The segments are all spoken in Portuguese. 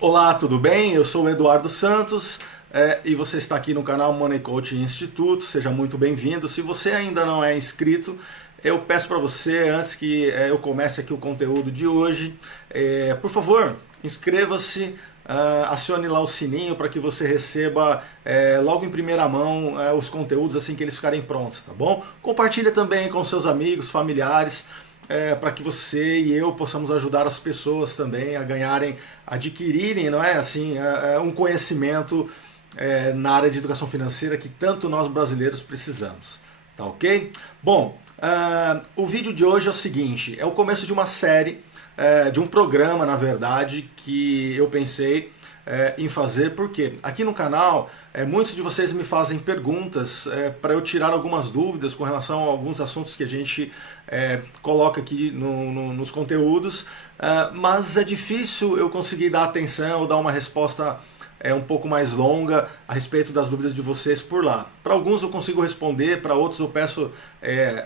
Olá, tudo bem? Eu sou o Eduardo Santos e você está aqui no canal Money Coaching Instituto. Seja muito bem-vindo. Se você ainda não é inscrito, eu peço para você, antes que eu comece aqui o conteúdo de hoje, por favor, inscreva-se, acione lá o sininho para que você receba logo em primeira mão os conteúdos assim que eles ficarem prontos, tá bom? Compartilha também com seus amigos, familiares, para que você e eu possamos ajudar as pessoas também a ganharem, adquirirem, não é assim, um conhecimento na área de educação financeira que tanto nós brasileiros precisamos, tá ok? Bom, o vídeo de hoje é o seguinte, é o começo de uma série, de um programa, na verdade, que eu pensei em fazer, porque aqui no canal muitos de vocês me fazem perguntas para eu tirar algumas dúvidas com relação a alguns assuntos que a gente coloca aqui nos conteúdos, mas é difícil eu conseguir dar atenção ou dar uma resposta um pouco mais longa a respeito das dúvidas de vocês por lá. Para alguns eu consigo responder, para outros eu peço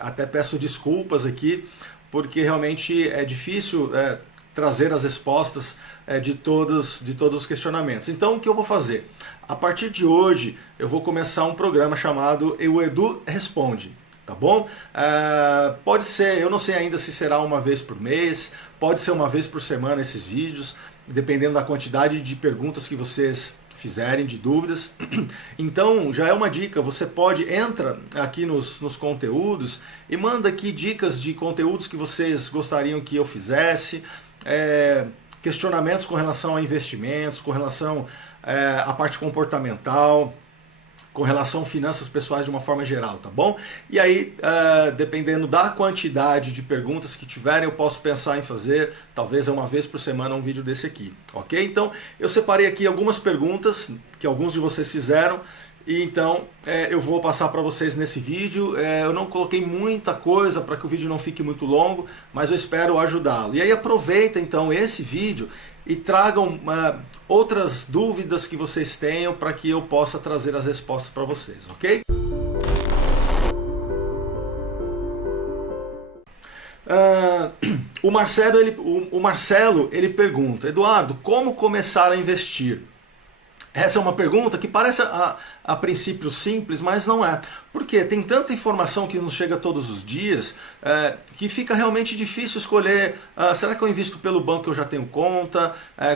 até peço desculpas aqui, porque realmente é difícil trazer as respostas de todos os questionamentos. Então, o que eu vou fazer? A partir de hoje, eu vou começar um programa chamado O Edu Responde. Tá bom? Pode ser, eu não sei ainda se será uma vez por mês, pode ser uma vez por semana esses vídeos, dependendo da quantidade de perguntas que vocês fizerem, de dúvidas. Então, já é uma dica, você entra aqui nos conteúdos e manda aqui dicas de conteúdos que vocês gostariam que eu fizesse, questionamentos com relação a investimentos, com relação à parte comportamental, com relação a finanças pessoais de uma forma geral, tá bom? E aí, dependendo da quantidade de perguntas que tiverem, eu posso pensar em fazer, talvez uma vez por semana, um vídeo desse aqui, ok? Então, eu separei aqui algumas perguntas que alguns de vocês fizeram, e então eu vou passar para vocês nesse vídeo. Eu não coloquei muita coisa para que o vídeo não fique muito longo, mas eu espero ajudá-lo. E aí aproveita então esse vídeo e tragam outras dúvidas que vocês tenham para que eu possa trazer as respostas para vocês, ok? O Marcelo ele pergunta: Eduardo, como começar a investir? Essa é uma pergunta que parece a princípio simples, mas não é. Porque tem tanta informação que nos chega todos os dias que fica realmente difícil escolher, será que eu invisto pelo banco que eu já tenho conta?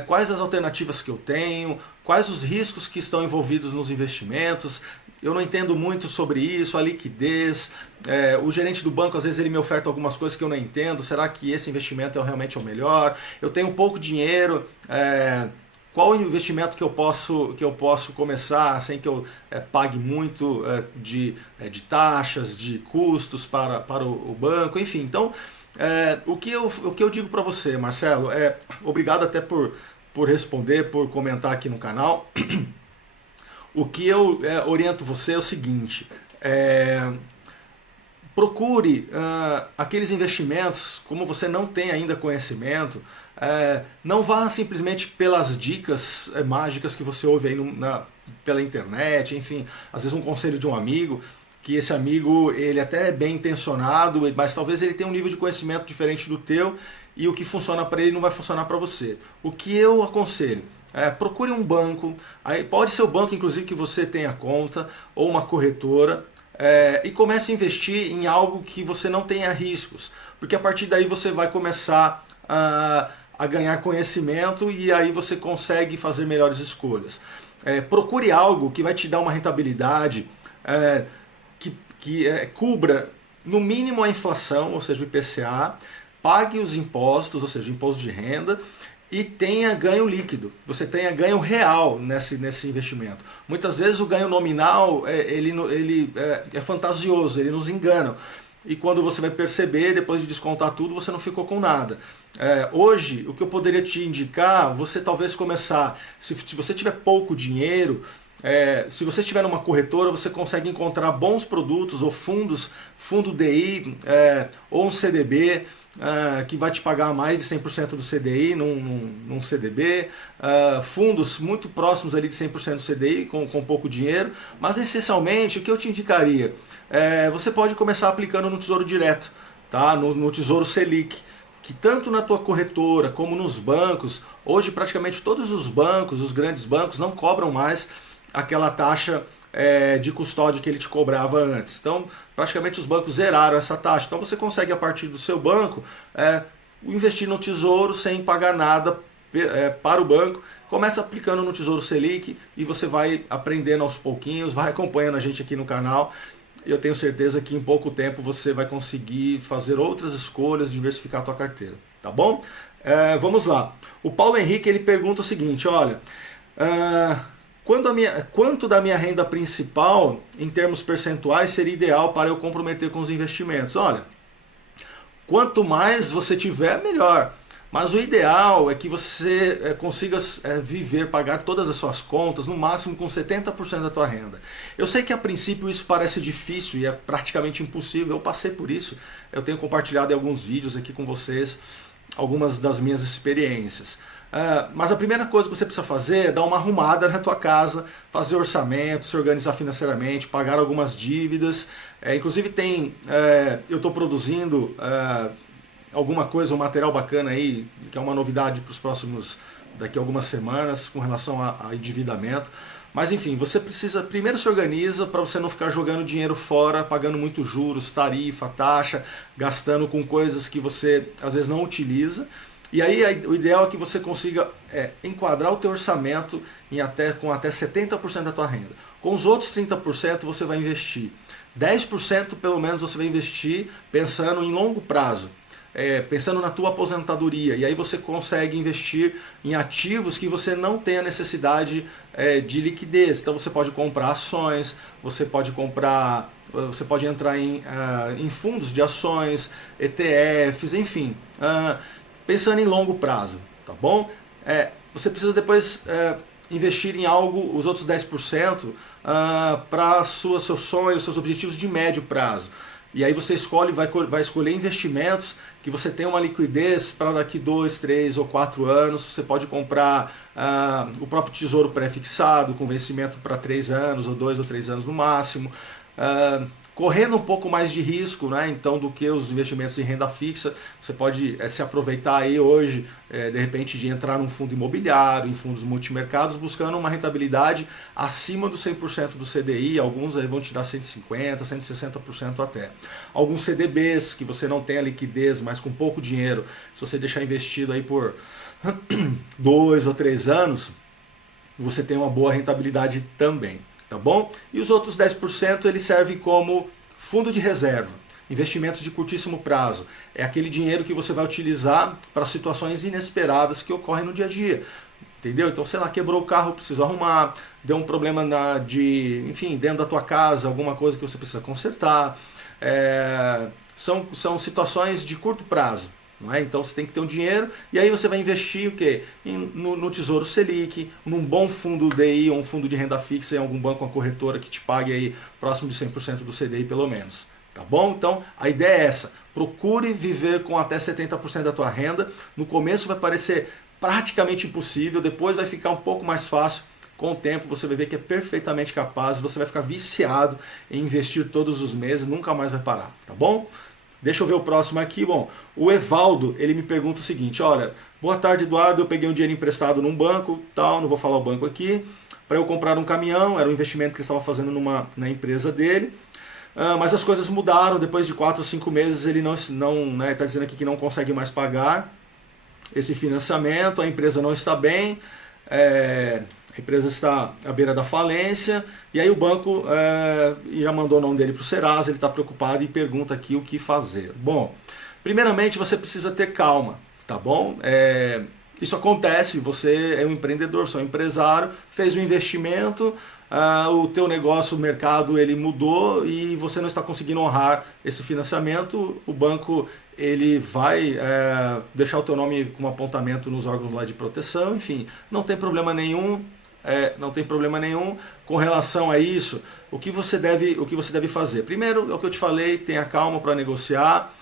Quais as alternativas que eu tenho? Quais os riscos que estão envolvidos nos investimentos? Eu não entendo muito sobre isso, a liquidez, o gerente do banco às vezes ele me oferta algumas coisas que eu não entendo, será que esse investimento é realmente o melhor? Eu tenho pouco dinheiro, qual o investimento que eu posso começar sem que eu pague muito de taxas, de custos para o banco, enfim. Então, o que eu digo para você, Marcelo, obrigado até por responder, por comentar aqui no canal. O que eu oriento você é o seguinte: procure aqueles investimentos, como você não tem ainda conhecimento, não vá simplesmente pelas dicas mágicas que você ouve aí pela internet, enfim, às vezes um conselho de um amigo, que esse amigo ele até é bem intencionado, mas talvez ele tenha um nível de conhecimento diferente do teu e o que funciona para ele não vai funcionar para você. O que eu aconselho? Procure um banco, aí pode ser o banco inclusive que você tenha conta, ou uma corretora, e comece a investir em algo que você não tenha riscos, porque a partir daí você vai começar a ganhar conhecimento e aí você consegue fazer melhores escolhas. Procure algo que vai te dar uma rentabilidade que cubra no mínimo a inflação, ou seja, o IPCA, pague os impostos, ou seja, o imposto de renda, e tenha ganho líquido, você tenha ganho real nesse investimento. Muitas vezes o ganho nominal ele é fantasioso, ele nos engana. E quando você vai perceber, depois de descontar tudo, você não ficou com nada. Hoje, o que eu poderia te indicar, você talvez começar, se você tiver pouco dinheiro, se você estiver numa corretora, você consegue encontrar bons produtos ou fundo DI, ou um CDB, que vai te pagar mais de 100% do CDI num CDB, fundos muito próximos ali de 100% do CDI com pouco dinheiro, mas essencialmente o que eu te indicaria, você pode começar aplicando no Tesouro Direto, tá? no Tesouro Selic, que tanto na tua corretora como nos bancos, hoje praticamente todos os bancos, os grandes bancos, não cobram mais aquela taxa de custódia que ele te cobrava antes. Então, praticamente os bancos zeraram essa taxa. Então, você consegue, a partir do seu banco, investir no Tesouro sem pagar nada para o banco. Começa aplicando no Tesouro Selic e você vai aprendendo aos pouquinhos, vai acompanhando a gente aqui no canal. Eu tenho certeza que em pouco tempo você vai conseguir fazer outras escolhas, diversificar a tua carteira, tá bom? Vamos lá. O Paulo Henrique ele pergunta o seguinte, olha, quanto da minha renda principal, em termos percentuais, seria ideal para eu comprometer com os investimentos? Olha, quanto mais você tiver, melhor. Mas o ideal é que você consiga viver, pagar todas as suas contas, no máximo com 70% da tua renda. Eu sei que a princípio isso parece difícil e é praticamente impossível, eu passei por isso. Eu tenho compartilhado em alguns vídeos aqui com vocês algumas das minhas experiências. Mas a primeira coisa que você precisa fazer é dar uma arrumada na tua casa, fazer orçamento, se organizar financeiramente, pagar algumas dívidas. Inclusive eu estou produzindo alguma coisa, um material bacana aí, que é uma novidade para os próximos, daqui a algumas semanas, com relação a endividamento. Mas enfim, você precisa, primeiro se organiza para você não ficar jogando dinheiro fora, pagando muito juros, tarifa, taxa, gastando com coisas que você às vezes não utiliza. E aí o ideal é que você consiga enquadrar o teu orçamento com até 70% da tua renda. Com os outros 30% você vai investir. 10% pelo menos você vai investir pensando em longo prazo. Pensando na tua aposentadoria, e aí você consegue investir em ativos que você não tem a necessidade de liquidez. Então você pode comprar ações, você pode entrar em fundos de ações, ETFs, enfim, pensando em longo prazo, tá bom? Você precisa depois investir em algo, os outros 10%, para seus sonhos, seus objetivos de médio prazo. E aí você vai escolher investimentos que você tem uma liquidez para daqui 2, 3 ou 4 anos. Você pode comprar o próprio tesouro pré-fixado, com vencimento para 3 anos, ou 2 ou 3 anos no máximo. Correndo um pouco mais de risco, né, então, do que os investimentos em renda fixa. Você pode se aproveitar aí hoje, de repente, de entrar num fundo imobiliário, em fundos multimercados, buscando uma rentabilidade acima do 100% do CDI. Alguns aí vão te dar 150%, 160% até. Alguns CDBs, que você não tem a liquidez, mas com pouco dinheiro, se você deixar investido aí por 2 ou 3 anos, você tem uma boa rentabilidade também. Tá bom? E os outros 10% ele serve como fundo de reserva, investimentos de curtíssimo prazo. É aquele dinheiro que você vai utilizar para situações inesperadas que ocorrem no dia a dia. Entendeu? Então, sei lá, quebrou o carro, precisou arrumar, deu um problema enfim, dentro da tua casa, alguma coisa que você precisa consertar. São situações de curto prazo. Então você tem que ter um dinheiro e aí você vai investir o quê? No Tesouro Selic, num bom fundo DI ou um fundo de renda fixa em algum banco, uma corretora que te pague aí próximo de 100% do CDI pelo menos. Tá bom? Então a ideia é essa, procure viver com até 70% da tua renda. No começo vai parecer praticamente impossível, depois vai ficar um pouco mais fácil. Com o tempo você vai ver que é perfeitamente capaz, você vai ficar viciado em investir todos os meses, nunca mais vai parar, tá bom? Deixa eu ver o próximo aqui. Bom, o Evaldo, ele me pergunta o seguinte, olha, boa tarde, Eduardo, eu peguei um dinheiro emprestado num banco, não vou falar o banco aqui, para eu comprar um caminhão, era um investimento que ele estava fazendo na empresa dele, mas as coisas mudaram, depois de 4 ou 5 meses ele não está dizendo aqui que não consegue mais pagar esse financiamento, a empresa não está bem, a empresa está à beira da falência, e aí o banco já mandou o nome dele para o Serasa, ele está preocupado e pergunta aqui o que fazer. Bom, primeiramente você precisa ter calma, tá bom? Isso acontece, você é um empreendedor, você é um empresário, fez um investimento, o teu negócio, o mercado, ele mudou e você não está conseguindo honrar esse financiamento, o banco ele vai deixar o teu nome com um apontamento nos órgãos lá de proteção, enfim, não tem problema nenhum. Não tem problema nenhum com relação a isso. O que você deve fazer? Primeiro, é o que eu te falei, tenha calma para negociar.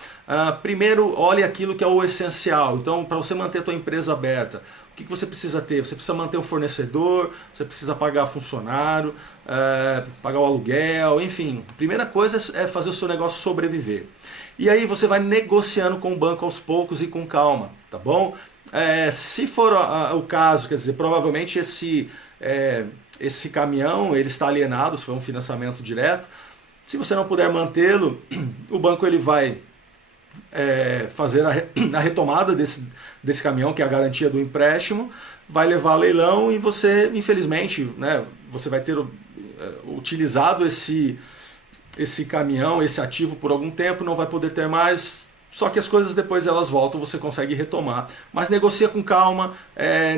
Primeiro, olhe aquilo que é o essencial. Então, para você manter a tua empresa aberta, o que você precisa ter? Você precisa manter um fornecedor, você precisa pagar funcionário, pagar o aluguel, enfim. A primeira coisa é fazer o seu negócio sobreviver. E aí você vai negociando com o banco aos poucos e com calma, tá bom? Se for o caso, quer dizer, provavelmente esse caminhão ele está alienado, se foi um financiamento direto. Se você não puder mantê-lo, o banco ele vai fazer a retomada desse caminhão, que é a garantia do empréstimo, vai levar a leilão e você, infelizmente, né, você vai ter utilizado esse caminhão, esse ativo por algum tempo, não vai poder ter mais, só que as coisas depois elas voltam, você consegue retomar. Mas negocia com calma,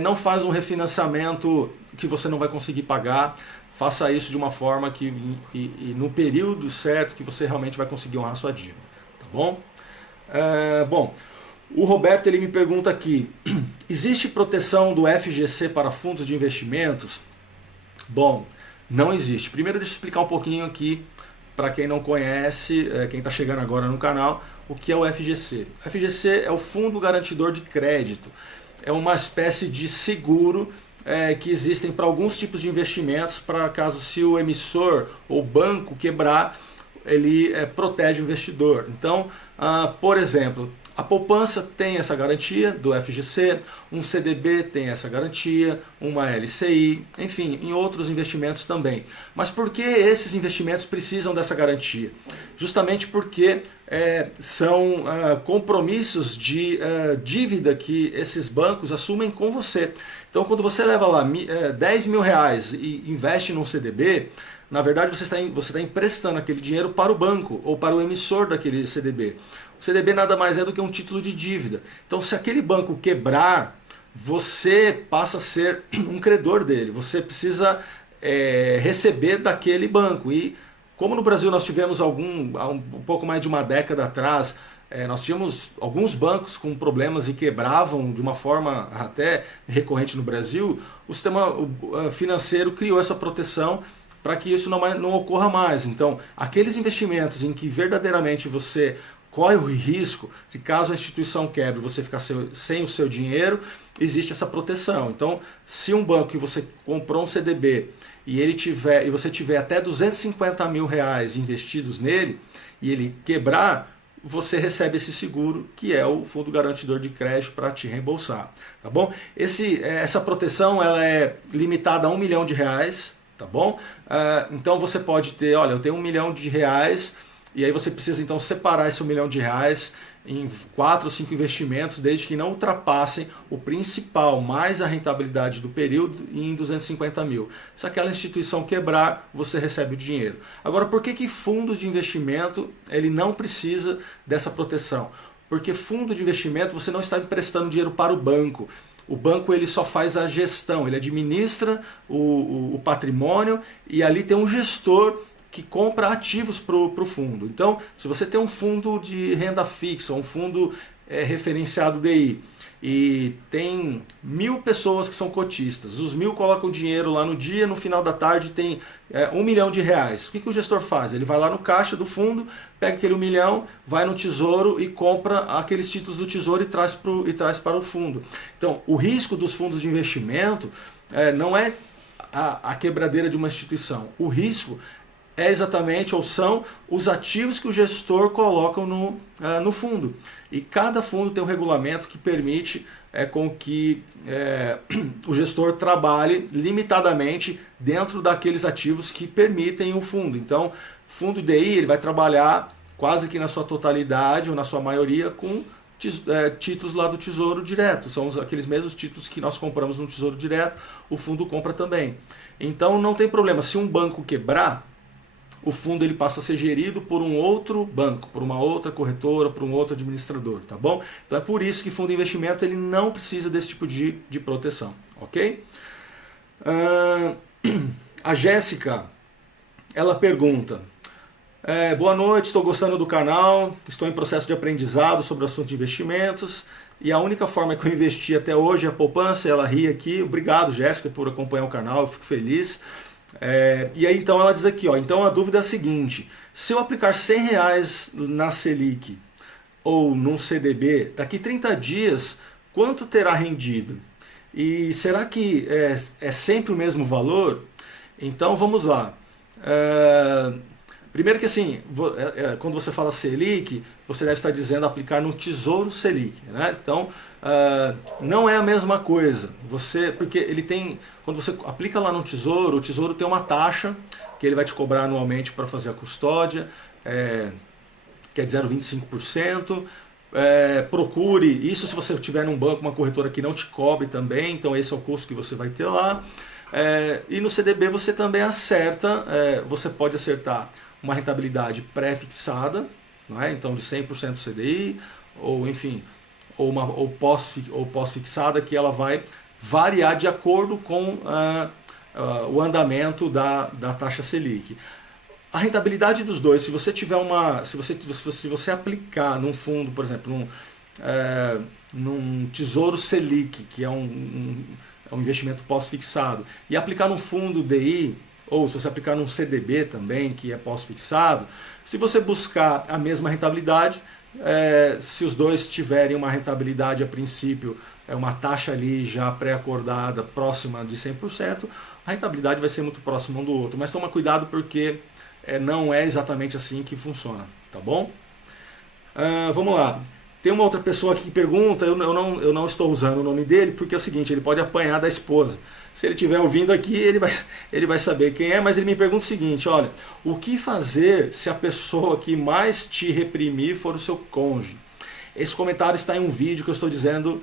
não faz um refinanciamento que você não vai conseguir pagar, faça isso de uma forma que e no período certo que você realmente vai conseguir honrar sua dívida, tá bom? Bom, o Roberto ele me pergunta aqui, existe proteção do FGC para fundos de investimentos? Bom, não existe. Primeiro deixa eu explicar um pouquinho aqui, para quem não conhece, quem está chegando agora no canal, o que é o FGC. O FGC é o Fundo Garantidor de Crédito. É uma espécie de seguro que existem para alguns tipos de investimentos, para caso se o emissor ou banco quebrar, ele protege o investidor. Então, por exemplo, a poupança tem essa garantia do FGC, um CDB tem essa garantia, uma LCI, enfim, em outros investimentos também. Mas por que esses investimentos precisam dessa garantia? Justamente porque são compromissos de dívida que esses bancos assumem com você. Então, quando você leva lá 10 mil reais e investe num CDB, na verdade você está emprestando aquele dinheiro para o banco ou para o emissor daquele CDB. O CDB nada mais é do que um título de dívida. Então, se aquele banco quebrar, você passa a ser um credor dele. Você precisa receber daquele banco. E como no Brasil nós tivemos há um pouco mais de uma década atrás, nós tínhamos alguns bancos com problemas e quebravam de uma forma até recorrente no Brasil, o sistema financeiro criou essa proteção para que isso não ocorra mais. Então, aqueles investimentos em que verdadeiramente você corre o risco de, caso a instituição quebre, você ficar sem o seu dinheiro, existe essa proteção. Então, se um banco que você comprou um CDB e você tiver até 250 mil reais investidos nele e ele quebrar, você recebe esse seguro, que é o Fundo Garantidor de Crédito, para te reembolsar, tá bom? Essa proteção ela é limitada a R$1 milhão, tá bom? Então você pode ter, olha, eu tenho R$1 milhão, e aí você precisa então separar esse R$1 milhão em 4 ou 5 investimentos, desde que não ultrapassem o principal, mais a rentabilidade do período, em 250 mil. Se aquela instituição quebrar, você recebe o dinheiro. Agora, por que fundos de investimento ele não precisa dessa proteção? Porque fundo de investimento você não está emprestando dinheiro para o banco. O banco ele só faz a gestão, ele administra o patrimônio e ali tem um gestor que compra ativos para o fundo. Então, se você tem um fundo de renda fixa, um fundo referenciado DI, e tem 1.000 pessoas que são cotistas, os 1.000 colocam dinheiro lá no dia, no final da tarde tem R$1 milhão. O que o gestor faz? Ele vai lá no caixa do fundo, pega aquele 1 milhão, vai no tesouro e compra aqueles títulos do tesouro e traz para o fundo. Então, o risco dos fundos de investimento não é a quebradeira de uma instituição. O risco é exatamente, ou são, os ativos que o gestor coloca no fundo. E cada fundo tem um regulamento que permite com que o gestor trabalhe limitadamente dentro daqueles ativos que permitem o fundo. Então, fundo DI ele vai trabalhar quase que na sua totalidade ou na sua maioria com títulos lá do Tesouro Direto. São aqueles mesmos títulos que nós compramos no Tesouro Direto, o fundo compra também. Então, não tem problema. Se um banco quebrar, o fundo ele passa a ser gerido por um outro banco, por uma outra corretora, por um outro administrador, tá bom? Então é por isso que fundo de investimento ele não precisa desse tipo de proteção, ok? A Jéssica, ela pergunta, boa noite, estou gostando do canal, estou em processo de aprendizado sobre o assunto de investimentos e a única forma que eu investi até hoje é a poupança. Ela ri aqui. Obrigado, Jéssica, por acompanhar o canal, eu fico feliz. E aí então ela diz aqui, então a dúvida é a seguinte: se eu aplicar R$100 na Selic ou num CDB, daqui 30 dias, quanto terá rendido? E será que é sempre o mesmo valor? Então vamos lá. Primeiro que assim, quando você fala Selic, você deve estar dizendo aplicar no Tesouro Selic, né? Então, não é a mesma coisa. Porque ele tem, quando você aplica lá no Tesouro, o Tesouro tem uma taxa que ele vai te cobrar anualmente para fazer a custódia, que é de 0,25%. Procure isso se você tiver num banco, uma corretora que não te cobre também, então esse é o custo que você vai ter lá. E no CDB você também acerta, você pode acertar uma rentabilidade pré-fixada, não é? Então de 100% CDI, ou enfim, ou pós-fixada, que ela vai variar de acordo com o andamento da taxa Selic. A rentabilidade dos dois, se você tiver se você aplicar num fundo, por exemplo, num Tesouro Selic, que é um investimento pós-fixado, e aplicar num fundo DI, ou se você aplicar num CDB também, que é pós-fixado, se você buscar a mesma rentabilidade, se os dois tiverem uma rentabilidade a princípio, uma taxa ali já pré-acordada próxima de 100%, a rentabilidade vai ser muito próxima um do outro. Mas toma cuidado porque não é exatamente assim que funciona, tá bom? Vamos lá. Tem uma outra pessoa aqui que pergunta, eu não estou usando o nome dele, porque é o seguinte, ele pode apanhar da esposa. Se ele estiver ouvindo aqui, ele vai saber quem é, mas ele me pergunta o seguinte, olha, o que fazer se a pessoa que mais te reprimir for o seu cônjuge? Esse comentário está em um vídeo que eu estou dizendo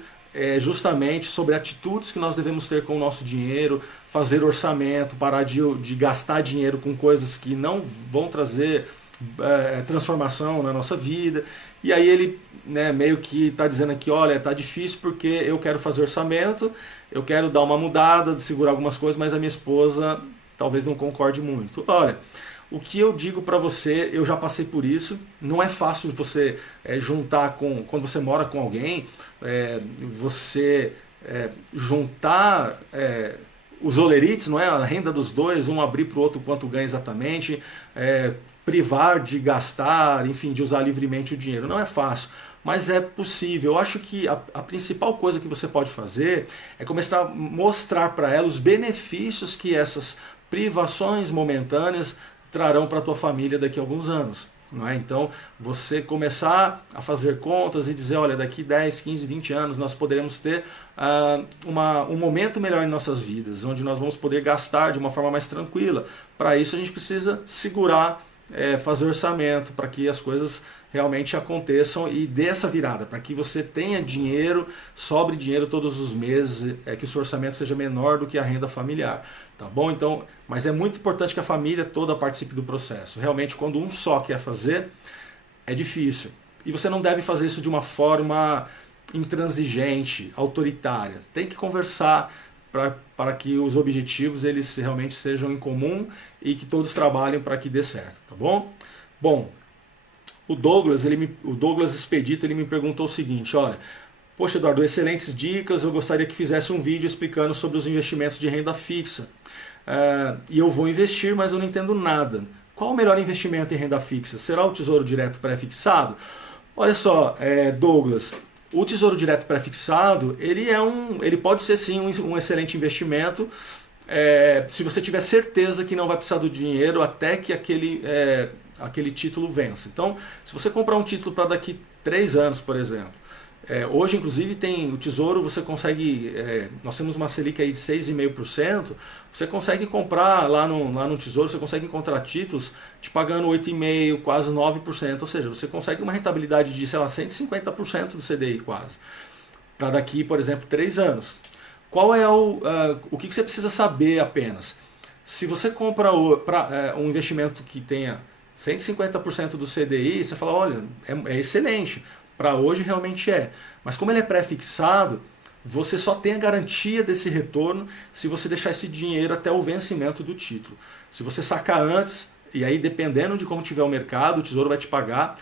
justamente sobre atitudes que nós devemos ter com o nosso dinheiro, fazer orçamento, parar de gastar dinheiro com coisas que não vão trazer transformação na nossa vida. E aí ele meio que está dizendo aqui, olha, tá difícil porque eu quero fazer orçamento, eu quero dar uma mudada, segurar algumas coisas, mas a minha esposa talvez não concorde muito. Olha, o que eu digo para você, eu já passei por isso, não é fácil você juntar quando você mora com alguém, você juntar os olerites, não é? A renda dos dois, um abrir para o outro quanto ganha exatamente, privar de gastar, enfim, de usar livremente o dinheiro. Não é fácil, mas é possível. Eu acho que a principal coisa que você pode fazer é começar a mostrar para ela os benefícios que essas privações momentâneas trarão para a tua família daqui a alguns anos. Não é? Então, você começar a fazer contas e dizer, olha, daqui 10, 15, 20 anos nós poderemos ter um momento melhor em nossas vidas, onde nós vamos poder gastar de uma forma mais tranquila. Para isso a gente precisa segurar, fazer orçamento, para que as coisas realmente aconteçam e dê essa virada, para que você tenha dinheiro, sobre dinheiro todos os meses, que o seu orçamento seja menor do que a renda familiar. Tá bom? Então, mas é muito importante que a família toda participe do processo. Realmente, quando um só quer fazer, é difícil. E você não deve fazer isso de uma forma intransigente, autoritária. Tem que conversar para que os objetivos eles realmente sejam em comum e que todos trabalhem para que dê certo, tá bom? Bom, o Douglas Expedito, ele me perguntou o seguinte, olha, poxa, Eduardo, excelentes dicas, eu gostaria que fizesse um vídeo explicando sobre os investimentos de renda fixa. E eu vou investir, mas eu não entendo nada. Qual o melhor investimento em renda fixa? Será o Tesouro Direto pré-fixado? Olha só, Douglas, o Tesouro Direto pré-fixado, ele pode ser sim um excelente investimento, se você tiver certeza que não vai precisar do dinheiro até que aquele título vença. Então, se você comprar um título para daqui 3 anos, por exemplo, hoje, inclusive, tem o Tesouro, você consegue, nós temos uma Selic aí de 6,5%, você consegue comprar lá no Tesouro, você consegue encontrar títulos te pagando 8,5%, quase 9%, ou seja, você consegue uma rentabilidade de, sei lá, 150% do CDI quase, para daqui, por exemplo, 3 anos. Qual é o que você precisa saber apenas? Se você compra um investimento que tenha 150% do CDI, você fala, olha, é excelente. Para hoje realmente mas como ele é pré-fixado, você só tem a garantia desse retorno se você deixar esse dinheiro até o vencimento do título. Se você sacar antes, e aí dependendo de como tiver o mercado, o Tesouro vai te pagar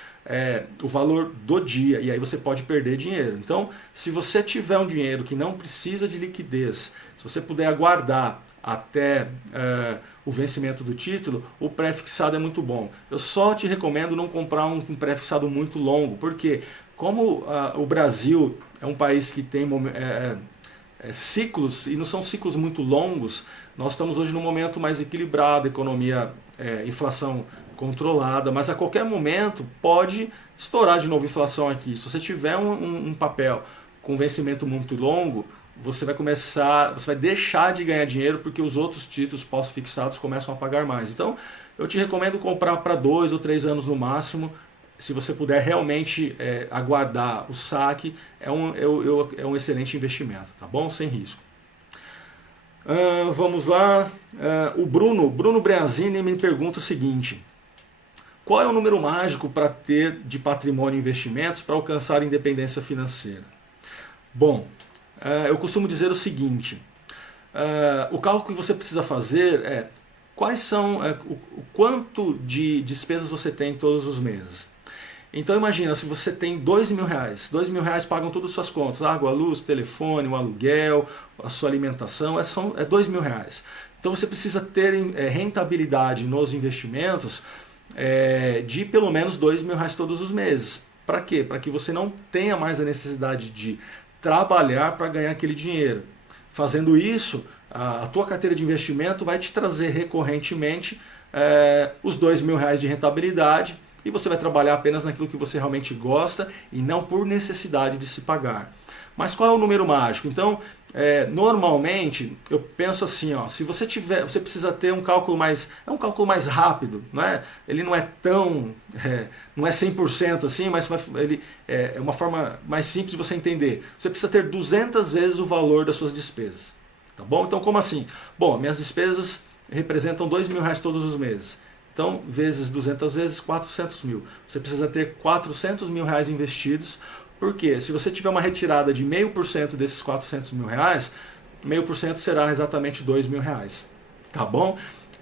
o valor do dia, e aí você pode perder dinheiro. Então, se você tiver um dinheiro que não precisa de liquidez, se você puder aguardar até o vencimento do título, o pré-fixado é muito bom. Eu só te recomendo não comprar um pré-fixado muito longo, porque como o Brasil é um país que tem ciclos, e não são ciclos muito longos. Nós estamos hoje num momento mais equilibrado, economia, inflação controlada, mas a qualquer momento pode estourar de novo inflação aqui. Se você tiver um papel com vencimento muito longo, você vai deixar de ganhar dinheiro porque os outros títulos pós-fixados começam a pagar mais. Então, eu te recomendo comprar para 2 ou 3 anos no máximo. Se você puder realmente aguardar o saque, é um excelente investimento, tá bom? Sem risco. Vamos lá. O Bruno Breazini me pergunta o seguinte: qual é o número mágico para ter de patrimônio e investimentos para alcançar a independência financeira? Bom, eu costumo dizer o seguinte: o cálculo que você precisa fazer é quais são o quanto de despesas você tem todos os meses. Então imagina, se você tem R$2.000, R$2.000 pagam todas as suas contas, água, luz, telefone, o aluguel, a sua alimentação, é R$2.000. Então você precisa ter rentabilidade nos investimentos de pelo menos R$2.000 todos os meses. Para quê? Para que você não tenha mais a necessidade de trabalhar para ganhar aquele dinheiro. Fazendo isso, a tua carteira de investimento vai te trazer recorrentemente os R$2.000 de rentabilidade, e você vai trabalhar apenas naquilo que você realmente gosta e não por necessidade de se pagar. Mas qual é o número mágico? Então, normalmente, eu penso assim, ó, se você precisa ter um cálculo mais rápido, não é? Ele não é tão, não é 100% assim, mas ele é uma forma mais simples de você entender. Você precisa ter 200 vezes o valor das suas despesas, tá bom? Então, como assim? Bom, minhas despesas representam R$2.000 todos os meses. Então, vezes 200 vezes, 400 mil. Você precisa ter R$400.000 investidos. Por quê? Se você tiver uma retirada de 0,5% desses R$400.000, 0,5% será exatamente R$2.000. Tá bom?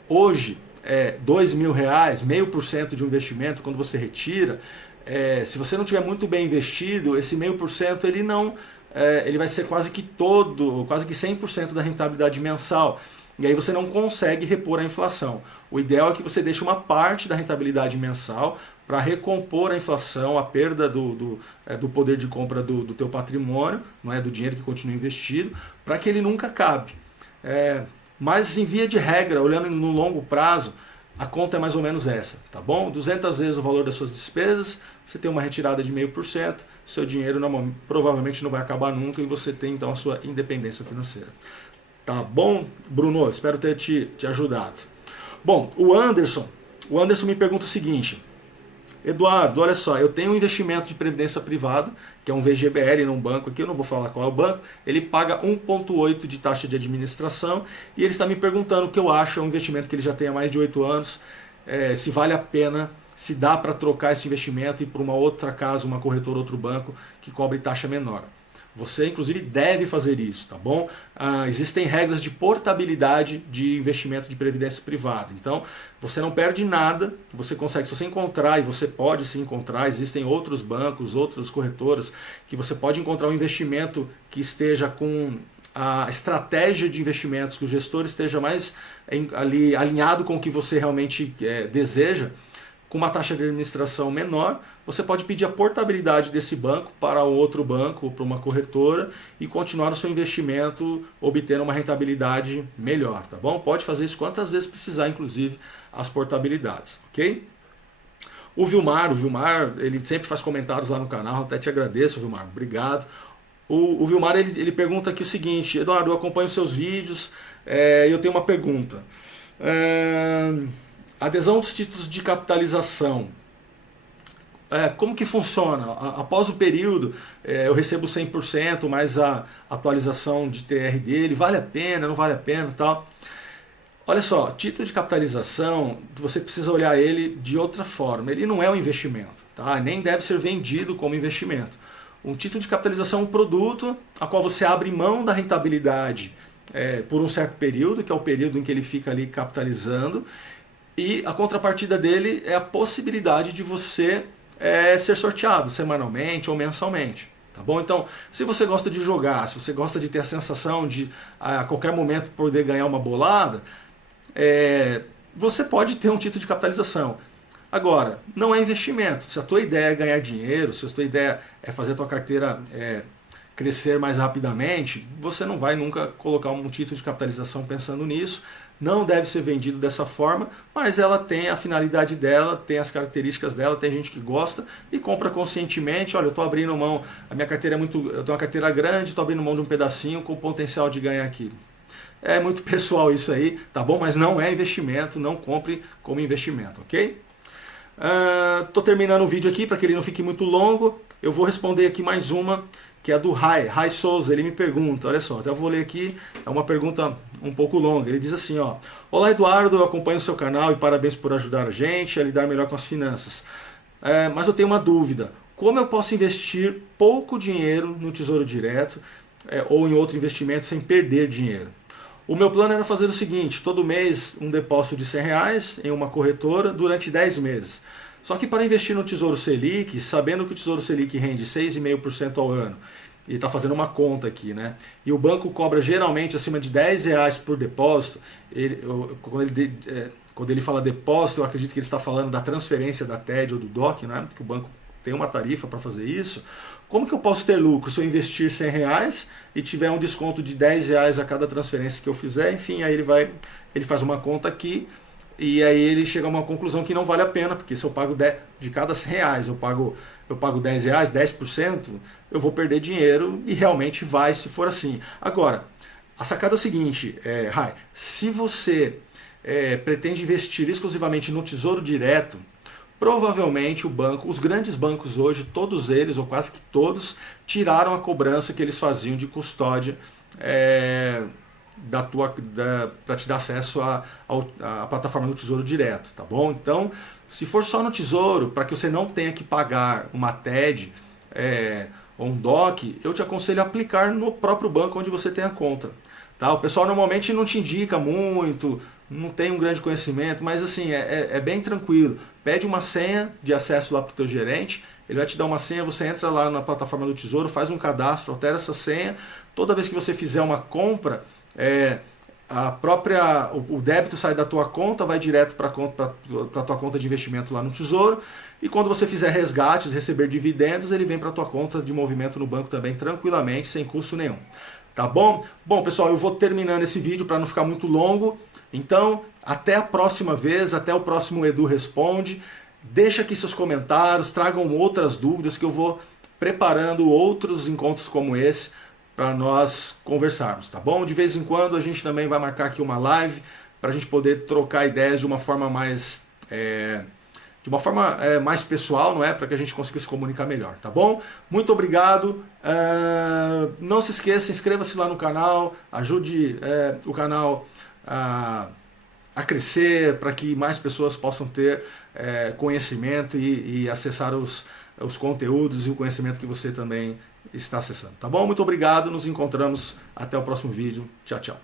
Hoje, R$2.000, 0,5% de um investimento, quando você retira, se você não tiver muito bem investido, esse 0,5% ele vai ser quase que 100% da rentabilidade mensal. E aí você não consegue repor a inflação. O ideal é que você deixe uma parte da rentabilidade mensal para recompor a inflação, a perda do poder de compra do teu patrimônio, não é, do dinheiro que continua investido, para que ele nunca acabe. Mas em via de regra, olhando no longo prazo, a conta é mais ou menos essa, tá bom? 200 vezes o valor das suas despesas, você tem uma retirada de 0,5%, seu dinheiro provavelmente não vai acabar nunca e você tem então a sua independência financeira. Tá bom, Bruno? Espero ter te ajudado. Bom, o Anderson me pergunta o seguinte: Eduardo, olha só, eu tenho um investimento de previdência privada, que é um VGBL num banco aqui, eu não vou falar qual é o banco, ele paga 1,8% de taxa de administração e ele está me perguntando o que eu acho, é um investimento que ele já tem há mais de 8 anos, se vale a pena, se dá para trocar esse investimento e ir para uma outra casa, uma corretora, outro banco que cobre taxa menor. Você, inclusive, deve fazer isso, tá bom? Existem regras de portabilidade de investimento de previdência privada. Então, você não perde nada, você consegue, se você encontrar, e você pode se encontrar, existem outros bancos, outras corretoras, que você pode encontrar um investimento que esteja com a estratégia de investimentos, que o gestor esteja mais ali alinhado com o que você realmente deseja, com uma taxa de administração menor, você pode pedir a portabilidade desse banco para outro banco ou para uma corretora e continuar o seu investimento obtendo uma rentabilidade melhor, tá bom? Pode fazer isso quantas vezes precisar, inclusive, as portabilidades, ok? O Vilmar, ele sempre faz comentários lá no canal, até te agradeço, Vilmar, obrigado. O Vilmar, ele pergunta aqui o seguinte: Eduardo, eu acompanho seus vídeos e eu tenho uma pergunta. Adesão dos títulos de capitalização. Como que funciona? Após o período, eu recebo 100% mais a atualização de TR dele. Vale a pena, não vale a pena, tal? Olha só, título de capitalização, você precisa olhar ele de outra forma. Ele não é um investimento, tá? Nem deve ser vendido como investimento. Um título de capitalização é um produto a qual você abre mão da rentabilidade por um certo período, que é o período em que ele fica ali capitalizando. E a contrapartida dele é a possibilidade de você ser sorteado semanalmente ou mensalmente. Tá bom? Então, se você gosta de jogar, se você gosta de ter a sensação de a qualquer momento poder ganhar uma bolada, você pode ter um título de capitalização. Agora, não é investimento. Se a tua ideia é ganhar dinheiro, se a tua ideia é fazer a tua carteira crescer mais rapidamente, você não vai nunca colocar um título de capitalização pensando nisso. Não deve ser vendido dessa forma, mas ela tem a finalidade dela, tem as características dela, tem gente que gosta e compra conscientemente. Olha, eu estou abrindo mão, a minha carteira é muito, eu tenho uma carteira grande, estou abrindo mão de um pedacinho com o potencial de ganhar aquilo. É muito pessoal isso aí, tá bom? Mas não é investimento, não compre como investimento, ok? Tô terminando o vídeo aqui para que ele não fique muito longo. Eu vou responder aqui mais uma, que é do Rai Souza. Ele me pergunta, olha só, até eu vou ler aqui, é uma pergunta um pouco longa. Ele diz assim, ó: olá Eduardo, eu acompanho o seu canal e parabéns por ajudar a gente a lidar melhor com as finanças. Mas eu tenho uma dúvida, como eu posso investir pouco dinheiro no Tesouro Direto ou em outro investimento sem perder dinheiro? O meu plano era fazer o seguinte: todo mês um depósito de R$100 em uma corretora durante 10 meses. Só que para investir no Tesouro Selic, sabendo que o Tesouro Selic rende 6,5% ao ano, e está fazendo uma conta aqui, né? E o banco cobra geralmente acima de R$10 por depósito. Quando ele fala depósito, eu acredito que ele está falando da transferência da TED ou do DOC, né? Que o banco tem uma tarifa para fazer isso. Como que eu posso ter lucro se eu investir R$100 e tiver um desconto de R$10 a cada transferência que eu fizer? Enfim, aí ele faz uma conta aqui e aí ele chega a uma conclusão que não vale a pena, porque se eu pago de cada R$100 eu pago R$10, 10%, eu vou perder dinheiro e realmente vai se for assim. Agora, a sacada é o seguinte, Rai, se você pretende investir exclusivamente no Tesouro Direto, provavelmente os grandes bancos hoje, todos eles, ou quase que todos, tiraram a cobrança que eles faziam de custódia para te dar acesso à plataforma do Tesouro Direto, tá bom? Então, se for só no Tesouro, para que você não tenha que pagar uma TED ou um DOC, eu te aconselho a aplicar no próprio banco onde você tem a conta. Tá? O pessoal normalmente não te indica muito, não tem um grande conhecimento, mas assim, é bem tranquilo. Pede uma senha de acesso lá para o teu gerente, ele vai te dar uma senha, você entra lá na plataforma do Tesouro, faz um cadastro, altera essa senha. Toda vez que você fizer uma compra, o débito sai da tua conta, vai direto para a tua conta de investimento lá no Tesouro. E quando você fizer resgates, receber dividendos, ele vem para a tua conta de movimento no banco também tranquilamente, sem custo nenhum. Tá bom? Bom, pessoal, eu vou terminando esse vídeo para não ficar muito longo. Então, até a próxima vez, até o próximo Edu Responde. Deixa aqui seus comentários, tragam outras dúvidas que eu vou preparando outros encontros como esse para nós conversarmos, tá bom? De vez em quando a gente também vai marcar aqui uma live para a gente poder trocar ideias de uma forma mais mais pessoal, não é? Para que a gente consiga se comunicar melhor, tá bom? Muito obrigado. Não se esqueça, inscreva-se lá no canal, ajude o canal a crescer para que mais pessoas possam ter conhecimento e acessar os conteúdos e o conhecimento que você também está acessando, tá bom? Muito obrigado, nos encontramos até o próximo vídeo. Tchau, tchau.